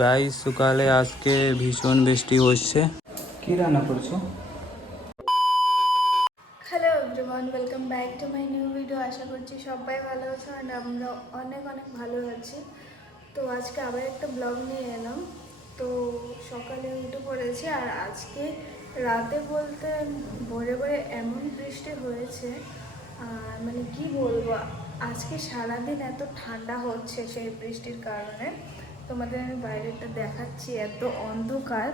প্রায় সকালে আজকে ভীষণ বৃষ্টি হচ্ছে। কি রান্না করছ? Hello everyone welcome back to my new video আশা করছি সবাই ভালো আছো অ্যান্ড আমরা অনেক অনেক ভালো আছি। তো আজকে আবার একটা ব্লগ নিয়ে এলাম। তো সকালে উঠে পড়েছি আর আজকে রাতে বলতে ভোরে ভোরে এমন বৃষ্টি হয়েছে, আর মানে কি বলব, আজকে সারাদিন এত ঠান্ডা হচ্ছে সেই বৃষ্টির কারণে। তোমাদের আমি বাইরেটা দেখাচ্ছি, এত অন্ধকার।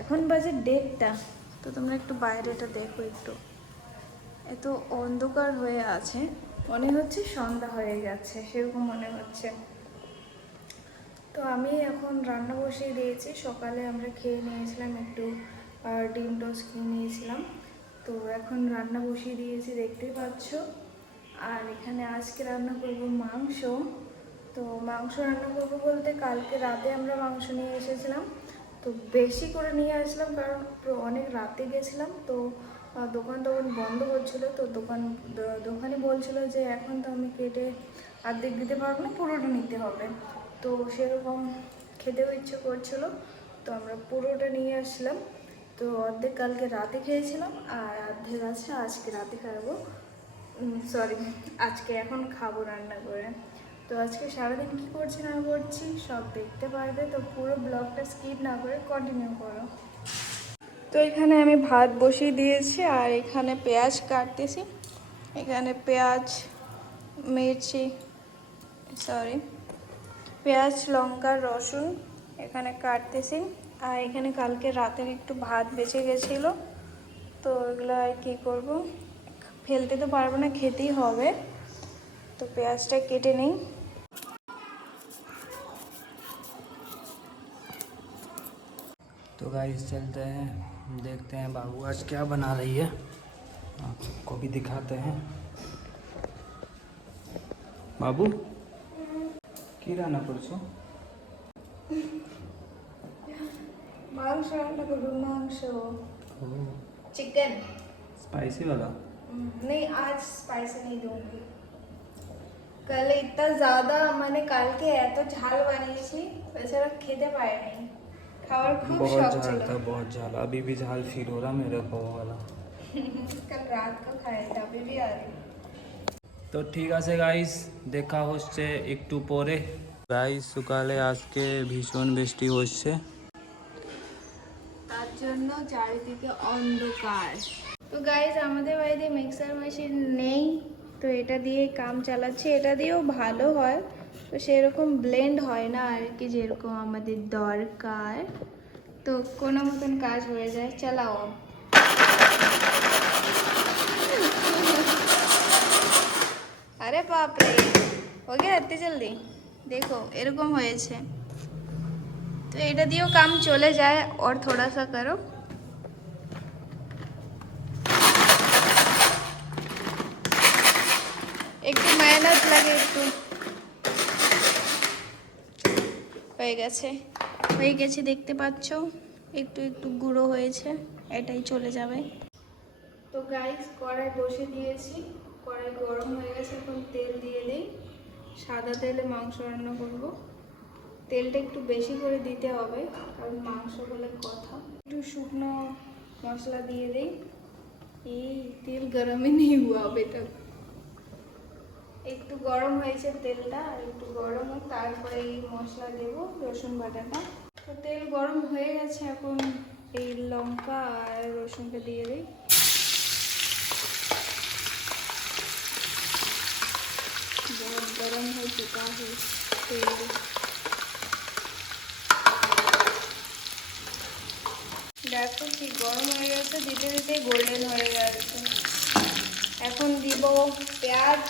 এখন বাজে ডেটটা তো তোমরা একটু বাইরেটা দেখো একটু। এত অন্ধকার হয়ে আছে, মনে হচ্ছে সন্ধ্যা হয়ে গেছে, সেরকম মনে হচ্ছে। তো আমি এখন রান্না বসিয়ে দিয়েছি, সকালে আমরা খেয়ে নিয়েছিলাম একটু ডিম টোস্ট খেয়ে নিয়েছিলাম। তো এখন রান্না বসিয়ে দিয়েছি, দেখতেই পাচ্ছ। আর এখানে আজকে রান্না করব মাংস। তো মাংস রান্না করব বলতে কালকে রাতে আমরা মাংস নিয়ে এসেছিলাম। তো বেশি করে নিয়ে আসলাম কারণ অনেক রাতে গেছিলাম তো দোকান তখন বন্ধ হচ্ছিল তো দোকান দোকানে বলছিল যে এখন তো আমি কেটে অর্ধেক দিতে পারব না, পুরোটা নিতে হবে। তো সেরকম খেতেও ইচ্ছে করছিল, তো আমরা পুরোটা নিয়ে আসলাম। তো অর্ধেক কালকে রাতে খেয়েছিলাম আর অর্ধেক আছে, আজকে রাতে খাব। সরি আজকে এখন খাব রান্না করে। তো আজকে সারাদিন কি করছি না করছি, সব দেখতে পারবে। তো পুরো ব্লগটা স্কিপ না করে কন্টিনিউ করো। তো এখানে আমি ভাত বসিয়ে দিয়েছি আর এখানে পেঁয়াজ কাটতেছি। এখানে পেঁয়াজ, মির্চি সরি পেঁয়াজ, লঙ্কা, রসুন এখানে কাটতেছি। আর এখানে কালকে রাতের একটু ভাত বেঁচে গেছিল। তো এগুলো আর কী করব? ফেলতে তো পারব না, খেতেই হবে। তো পেঁয়াজটা কেটে নিই। तो गाइस चलते हैं देखते हैं बाबू आज क्या बना रही है। आप सबको भी दिखाते हैं। बाबू किराना पुरुषो चिकन। स्पाइसी वाला? हम्म, नहीं आज स्पाइसी नहीं दूँगी। कल इतना ज़्यादा मैंने काल के है तो झाल बनी थी वैसे रखे थे पाए नहीं। খাওয়ার খুব बहुत শখ झाल ছিল था बहुत झाल अभी भी झाल फील हो रहा मेरे को वो वाला कल रात को खाए थे अभी भी आ रही তো ঠিক আছে গাইস দেখা হচ্ছে একটু পরে গাইস সকালে আজকে ভীষণ বৃষ্টি হচ্ছে তার জন্য চারিদিকে অন্ধকার তো গাইজ আমাদের বাড়িতে মিক্সার মেশিন নেই তো এটা দিয়ে কাম চালাচ্ছে, এটা দিয়েও ভালো হয়। তো সেরকম ব্লেন্ড হয় না আর কি যেরকম আমাদের দরকার। তো কোনো মতন কাজ হয়ে যায়, চালাও। আরে বাপরে ওকে এত জলদি? দেখো, এরকম হয়েছে। তো এটা দিয়েও কাম চলে যায়, ওর থোড়া সা করো। লাগে একটু। হয়ে গেছে। হয়ে গেছে, দেখতে পাচ্ছ? একটু একটু গুঁড়ো হয়েছে, এটাই চলে যাবে। তো গাইস কড়াই বসে দিয়েছি। কড়াই গরম হয়ে গেছে, এখন তেল দিয়ে দিই। সাদা তেলে মাংস রান্না করব। তেলটা একটু বেশি করে দিতে হবে, কারণ মাংস বলে কথা। একটু শুকনো মশলা দিয়ে দেই। এই তেল গরমে নেই ভো হবে তো একটু গরম হয়েছে তেলটা আর একটু গরম হোক তারপরে এই মশলা দেব রসুন বাটাটা তো তেল গরম হয়ে গেছে এখন এই লঙ্কা আর রসুনটা দিয়ে দিই बहुत गरम हो चुका है तेल দেখো কি গরম হয়ে গেছে দিতে দিতে গোল্ডেন হয়ে গেছে এখন দিব পেঁয়াজ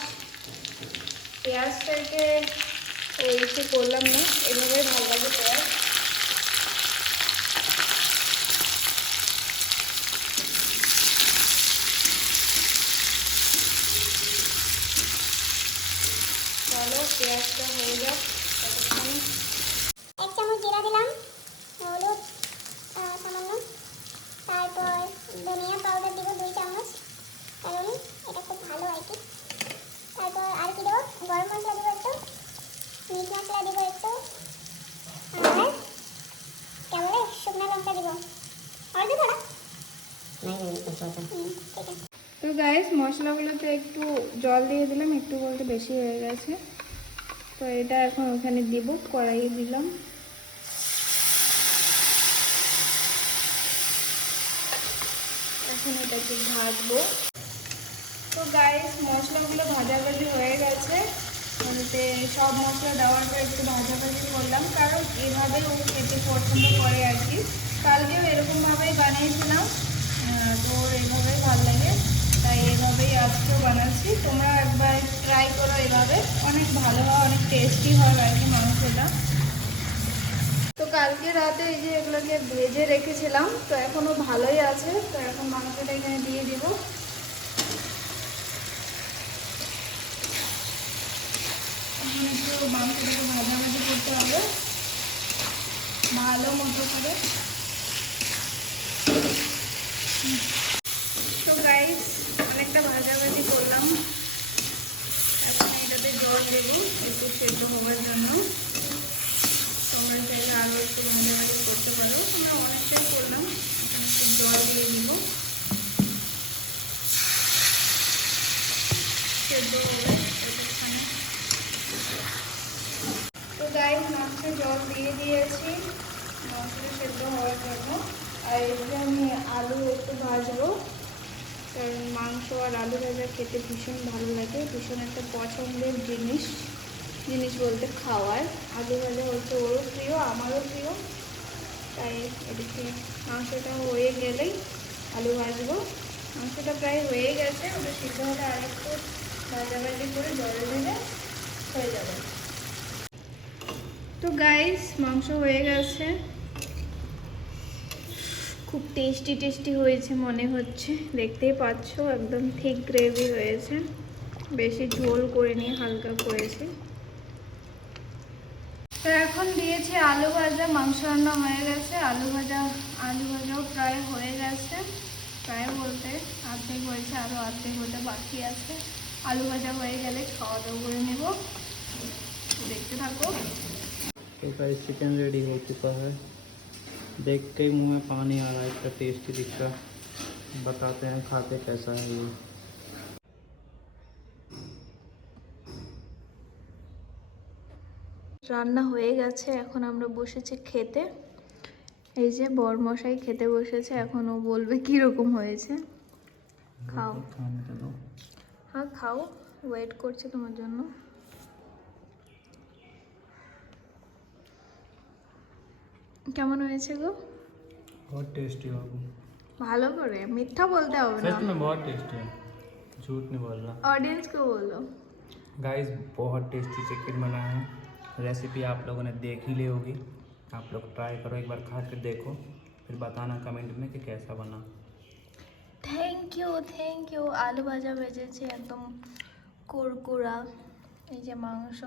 পেঁয়াজটাকে ওই করলাম না এভাবে ভালো লাগে পেঁয়াজ চলো পেঁয়াজটা হয়ে যাক ততক্ষণে এক চামচ জিরা দিলাম হলুদ আহ, সামান্য তারপর ধনিয়া পাউডার দিব দুই চামচ কারণ এটা খুব ভালো আর কি তারপর আর কি দেবো গরম মশলা দিব একটু মিট মশলা দিব একটু আর চাপা হুম, ঠিক আছে তো গাইস মশলাগুলোতে একটু জল দিয়ে দিলাম একটু বলতে বেশি হয়ে গেছে। তো এটা এখন ওখানে দিব কড়াইয়ে দিলাম। এখন এটাকে ভাজবো। তো গাইস মশলাগুলো ভাজাভাজি হয়ে গেছে। বলতে সব মশলা দেওয়ার পর একটু ভাজাভাজি করলাম কারণ এভাবে ও খেতে পছন্দ করে আর কি। কালকেও এরকমভাবেই বানিয়েছিলাম। তো ওর এইভাবেই ভালো লাগে। তাই এভাবেই আজকেও বানাচ্ছি। তোমরা একবার ট্রাই করো এভাবে অনেক ভালো হয়, অনেক টেস্টি হয় আর কি মাংসটা। তো কালকে রাতে এই যে এগুলোকে ভেজে রেখেছিলাম, তো এখনও ভালোই আছে। তো এখন মাংসটা এখানে দিয়ে দিব। মাংসটাকে ভাজাভাজি করতে হবে। ভালো মতো করে। তো গাইস অনেকটা ভাজাভাজি করলাম। এখন এটাতে জল দেবো, একটু সেদ্ধ হওয়ার জন্য। তোমরা চাইলে আরও একটু ভাজাভাজি করতে পারো। আমরা অনেকটাই করলাম, একটু জল দিয়ে দিব। সেদ্ধ হবে তো গাইস মাংসে জল দিয়ে দিয়েছি। মাংসটা সেদ্ধ হওয়ার জন্য। আর এদিকে আমি আলু একটু ভাজবো। কারণ মাংস আর আলু ভাজা খেতে ভীষণ ভালো লাগে। ভীষণ একটা পছন্দের জিনিস জিনিস বলতে খাওয়ার। আলু ভাজা হচ্ছে ওরও প্রিয়, আমারও প্রিয়। তাই এদিকে মাংসটা হয়ে গেলেই আলু ভাজবো। মাংসটা প্রায় হয়ে গেছে, ওটা সিদ্ধ হলে আর একটু ভাজাভাজি করে জলে দিলে হয়ে যাবে। তো গাইস মাংস হয়ে গেছে। খুব টেস্টি টেস্টি হয়েছে মনে হচ্ছে। দেখতেই পাচ্ছ, একদম থিক গ্রেভি হয়েছে। বেশি ঝোল করে নিয়ে হালকা করেছি। তো এখন দিয়েছি আলু ভাজা, মাংস রান্না হয়ে গেছে। আলু ভাজা, আলু ভাজাও প্রায় হয়ে গেছে। প্রায় বলতে অর্ধেক হয়েছে আরও অর্ধেক হতে বাকি আছে। আলু ভাজা হয়ে গেলে খাওয়া দাওয়া করে নেব। দেখতে থাকো। চিকেন রেডি হতে হয় देख के ही मुंह में पानी आ रहा है इतना टेस्टी दिख रहा है बताते हैं खाते कैसा है ये রান্না হয়ে গেছে এখন আমরা বসেছি খেতে এই যে বরমশাই খেতে বসেছে এখন ও বলবে কীরকম হয়েছে খাও खाने का दो হ্যাঁ খাও ওয়েট করছে তোমার জন্য কেমন হয়েছে গো बहुत टेस्टी बाबू ভালো করে মিথ্যা বলতে হবে না सच में बहुत टेस्टी है झूठ नहीं बोल रहा অডিয়েন্সকে বলো गाइस बहुत टेस्टी चिकन बना है रेसिपी आप लोगों ने देख ही ली होगी आप लोग ट्राई करो एक बार खा के देखो फिर बताना कमेंट में कि कैसा बना থ্যাংক ইউ থ্যাংক ইউ আলু ভাজা ভেজেছি একদম কুরকুরা এই যে মাংস